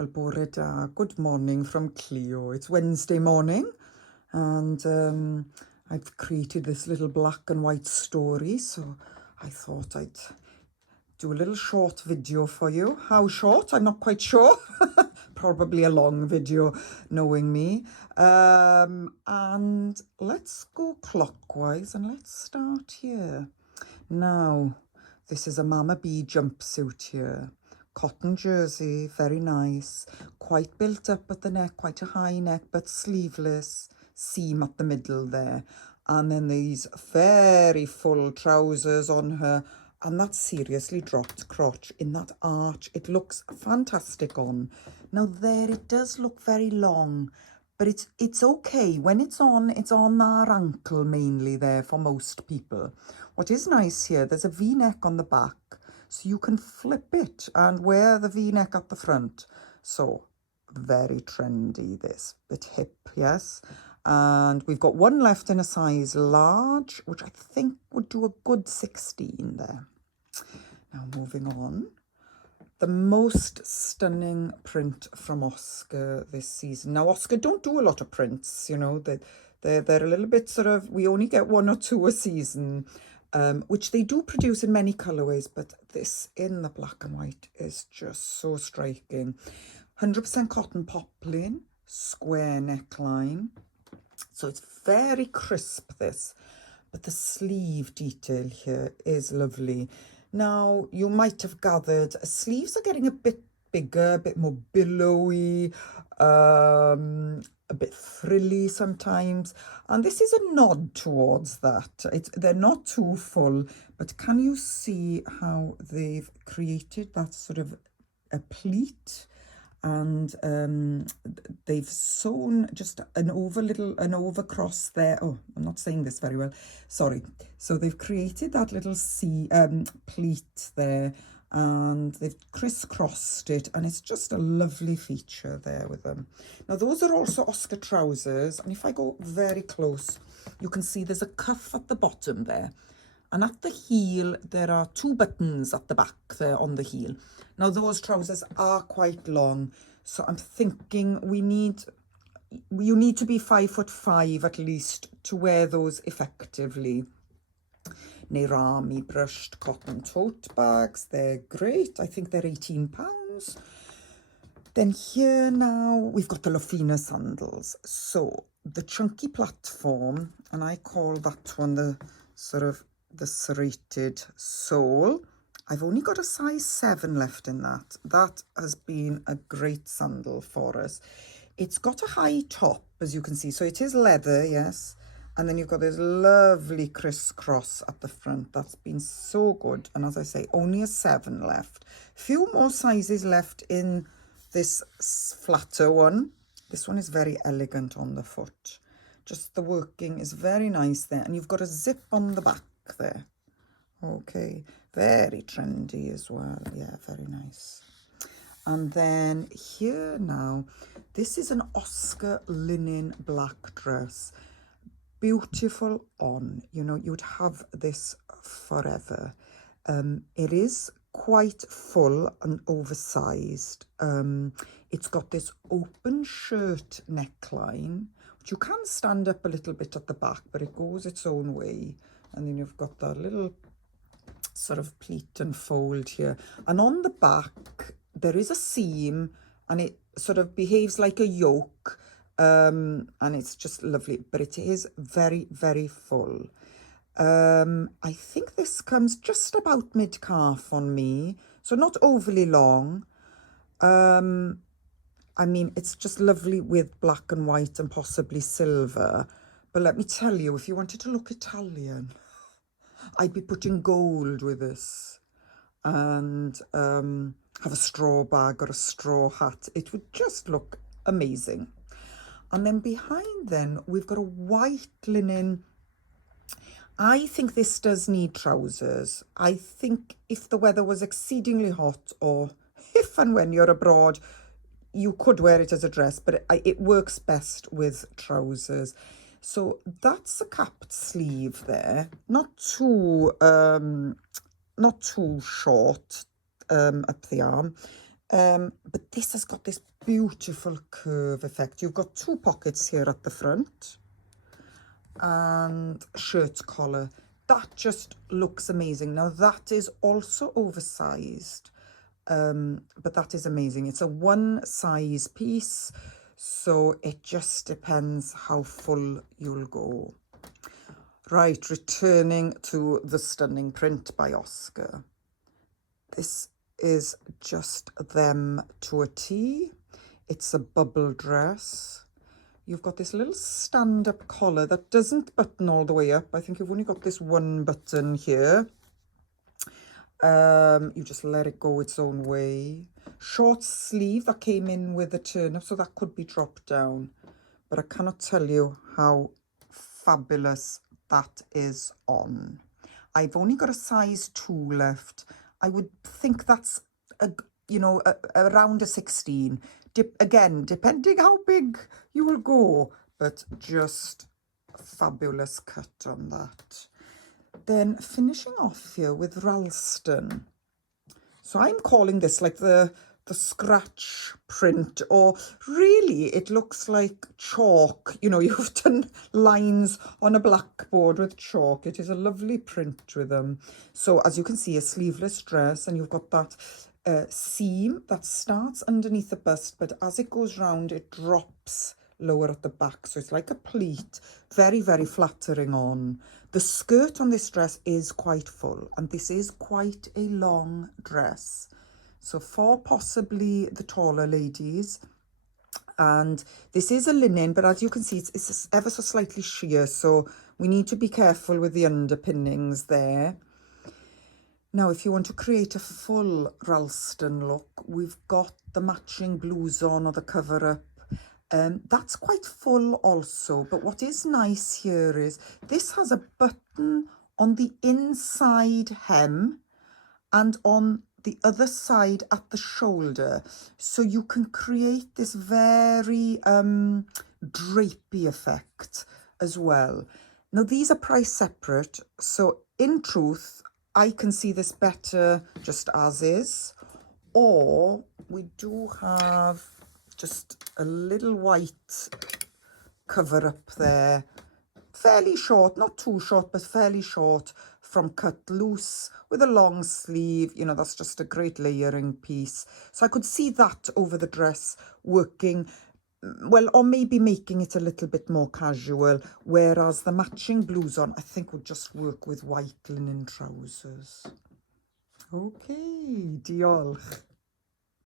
Well, bore da. Good morning from Cleo. It's Wednesday morning, and I've created this little black and white story, so I thought I'd do a little short video for you. How short? I'm not quite sure. Probably a long video, knowing me. And let's go clockwise and let's start here. Now, this is a Mama B jumpsuit here. Cotton jersey, very nice. Quite built up at the neck, quite a high neck, but sleeveless. Seam at the middle there. And then these very full trousers on her. And that seriously dropped crotch in that arch. It looks fantastic on. Now there it does look very long, but it's okay. When it's on that ankle mainly there for most people. What is nice here, there's a V-neck on the back, so you can flip it and wear the V-neck at the front. So very trendy, this bit hip, yes. And we've got one left in a size large, which I think would do a good 16 there. Now moving on. The most stunning print from Oscar this season. Now Oscar don't do a lot of prints, you know, they're a little bit sort of, we only get one or two a season, which they do produce in many colorways, but this in the black and white is just so striking. 100% cotton poplin, square neckline. So it's very crisp, this, but the sleeve detail here is lovely. Now, you might have gathered, sleeves are getting a bit bigger, a bit more billowy, a bit frilly sometimes. And this is a nod towards that. They're not too full, but can you see how they've created that sort of a pleat? And they've sewn just an over cross there. Oh, I'm not saying this very well, sorry. So they've created that little pleat there, and they've crisscrossed it, and it's just a lovely feature there with them. Now those are also Oscar trousers, and if I go very close, you can see there's a cuff at the bottom there. And at the heel, there are two buttons at the back there on the heel. Now, those trousers are quite long, so I'm thinking you need to be 5'5" at least to wear those effectively. Nerami brushed cotton tote bags, they're great. I think they're £18. Then here now, we've got the Lofina sandals. So the chunky platform, and I call that one the sort of the serrated sole. I've only got a size 7 left in that. That has been a great sandal for us. It's got a high top, as you can see. So it is leather, yes. And then you've got this lovely crisscross at the front. That's been so good. And as I say, only a 7 left. Few more sizes left in this flatter one. This one is very elegant on the foot. Just the working is very nice there. And you've got a zip on the back there. Okay, very trendy as well. Yeah, very nice. And then here now, this is an Oscar linen black dress. Beautiful on, you know, you'd have this forever. It is quite full and oversized. It's got this open shirt neckline, which you can stand up a little bit at the back, but it goes its own way. And then you've got that little sort of pleat and fold here. And on the back, there is a seam, and it sort of behaves like a yoke. And it's just lovely, but it is very, very full. I think this comes just about mid-calf on me, so not overly long. I mean, it's just lovely with black and white and possibly silver. But let me tell you, if you wanted to look Italian, I'd be putting gold with this and have a straw bag or a straw hat. It would just look amazing. And then behind then, we've got a white linen. I think this does need trousers. I think if the weather was exceedingly hot, or if and when you're abroad, you could wear it as a dress, but it works best with trousers. So that's a capped sleeve there, not too short up the arm. But this has got this beautiful curve effect. You've got 2 pockets here at the front and shirt collar. That just looks amazing. Now that is also oversized, but that is amazing. It's a 1 size piece, so it just depends how full you'll go. Right, returning to the stunning print by Oscar. This is just them to a T. It's a bubble dress. You've got this little stand-up collar that doesn't button all the way up. I think you've only got this 1 button here. You just let it go its own way. Short sleeve that came in with the turn-up, so that could be dropped down. But I cannot tell you how fabulous that is on. I've only got a size 2 left. I would think that's, around a 16. Again, depending how big you will go, but just fabulous cut on that. Then finishing off here with Ralston. So I'm calling this like the scratch print, or really it looks like chalk. You've done lines on a blackboard with chalk. It is a lovely print with them. So as you can see, a sleeveless dress, and you've got that seam that starts underneath the bust, but as it goes round, it drops lower at the back. So it's like a pleat, very, very flattering on. The skirt on this dress is quite full, and this is quite a long dress. So for possibly the taller ladies, and this is a linen, but as you can see, it's ever so slightly sheer, so we need to be careful with the underpinnings there. Now, if you want to create a full Ralston look, we've got the matching blouson or the cover-up. That's quite full also, but what is nice here is this has a button on the inside hem and on the other side at the shoulder, so you can create this very drapey effect as well. Now these are priced separate, so in truth I can see this better just as is, or we do have just a little white cover up there, fairly short, not too short, but fairly short, from cut loose with a long sleeve. That's just a great layering piece. So I could see that over the dress working well, or maybe making it a little bit more casual, whereas the matching blouson I think would just work with white linen trousers. Okay, diolch.